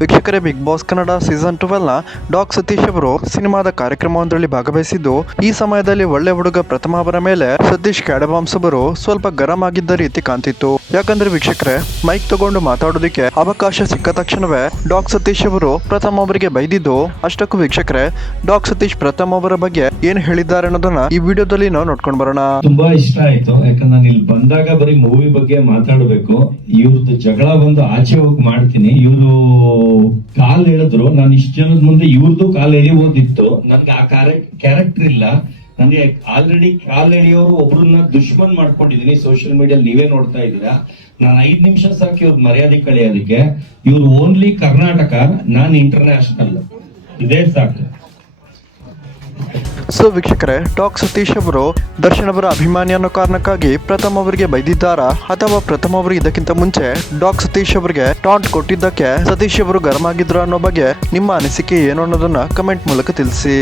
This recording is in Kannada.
ವೀಕ್ಷಕರೇ, ಬಿಗ್ ಬಾಸ್ ಕನ್ನಡ ಸೀಸನ್ 12 ನ ಡಾಕ್ ಸತೀಶ್ ಅವರು ಸಿನಿಮಾದ ಕಾರ್ಯಕ್ರಮವೊಂದರಲ್ಲಿ ಭಾಗವಹಿಸಿದ್ದು, ಈ ಸಮಯದಲ್ಲಿ ಒಳ್ಳೆ ಹುಡುಗ ಪ್ರಥಮ ಅವರ ಮೇಲೆ ಸತೀಶ್ ಕ್ಯಾಡಬಾಂಬ್ಸ್ ಅವರು ಸ್ವಲ್ಪ ಗರಂ ಆಗಿದ್ದ ರೀತಿ ಕಾಣ್ತಿತ್ತು. ಯಾಕಂದ್ರೆ ವೀಕ್ಷಕರೇ, ಮೈಕ್ ತಗೊಂಡು ಮಾತಾಡೋದಕ್ಕೆ ಅವಕಾಶ ಸಿಕ್ಕ ತಕ್ಷಣವೇ ಡಾಕ್ ಸತೀಶ್ ಅವರು ಪ್ರಥಮ ಅವರಿಗೆ ಬೈದಿದ್ದು. ಅಷ್ಟಕ್ಕೂ ವೀಕ್ಷಕರೇ, ಡಾಕ್ ಸತೀಶ್ ಪ್ರಥಮ ಅವರ ಬಗ್ಗೆ ಏನ್ ಹೇಳಿದ್ದಾರೆ ಅನ್ನೋದನ್ನ ಈ ವಿಡಿಯೋದಲ್ಲಿ ನಾವು ನೋಡ್ಕೊಂಡು ಬರೋಣ. ತುಂಬಾ ಇಷ್ಟ ಆಯ್ತು, ಯಾಕಂದ್ರೆ ನಾನು ಇಲ್ಲಿ ಬಂದಾಗ ಬರೀ ಮೂವಿ ಬಗ್ಗೆ ಮಾತಾಡಬೇಕು. ಇವ್ರದ್ದು ಜಗಳ ಬಂದು ಆಚೆ ಹೋಗಿ ಮಾಡ್ತೀನಿ. ಇವ್ರು ಕಾಲ್ ಹೇಳಿದ್ರು, ನಾನು ಇಷ್ಟ ಜನದ ಮುಂದೆ ಇವ್ರದ್ದು ಕಾಲ್ ಎಳಿಬೋದಿತ್ತು. ನನ್ಗೆ ಆ ಕ್ಯಾರೆಕ್ಟರ್ ಇಲ್ಲ. ನನಗೆ ಆಲ್ರೆಡಿ ಕಾಲ್ ಎಳೆಯೋರು ಒಬ್ರನ್ನ ದುಶ್ಮನ್ ಮಾಡ್ಕೊಂಡಿದೀನಿ. ಸೋಷಿಯಲ್ ಮೀಡಿಯಲ್ಲಿ ನೀವೇ ನೋಡ್ತಾ ಇದ್ದೀರಾ. ನಾನು 5 ನಿಮಿಷ ಸಾಕು ಇವ್ರ ಮರ್ಯಾದೆ ಕಳೆಯೋದಕ್ಕೆ. ಇವ್ರು ಓನ್ಲಿ ಕರ್ನಾಟಕ, ನಾನು ಇಂಟರ್ನ್ಯಾಷನಲ್, ಇದೇ ಸಾಕು. ಸೊ ವೀಕ್ಷಕರೇ, ಡಾಕ್ ಸತೀಶ್ ಅವರು ದರ್ಶನ್ ಅವರ ಅಭಿಮಾನಿ ಅನ್ನೋ ಕಾರಣಕ್ಕಾಗಿ ಪ್ರಥಮ ಅವರಿಗೆ ಬೈದಿದ್ದಾರಾ, ಅಥವಾ ಪ್ರಥಮ ಅವರು ಇದಕ್ಕಿಂತ ಮುಂಚೆ ಡಾಕ್ ಸತೀಶ್ ಅವರಿಗೆ ಟಾಂಟ್ ಕೊಟ್ಟಿದ್ದಕ್ಕೆ ಸತೀಶ್ ಅವರು ಗರಂ ಆಗಿದ್ರು ಅನ್ನೋ ಬಗ್ಗೆ ನಿಮ್ಮ ಅನಿಸಿಕೆ ಏನು ಅನ್ನೋದನ್ನ ಕಮೆಂಟ್ ಮೂಲಕ ತಿಳಿಸಿ.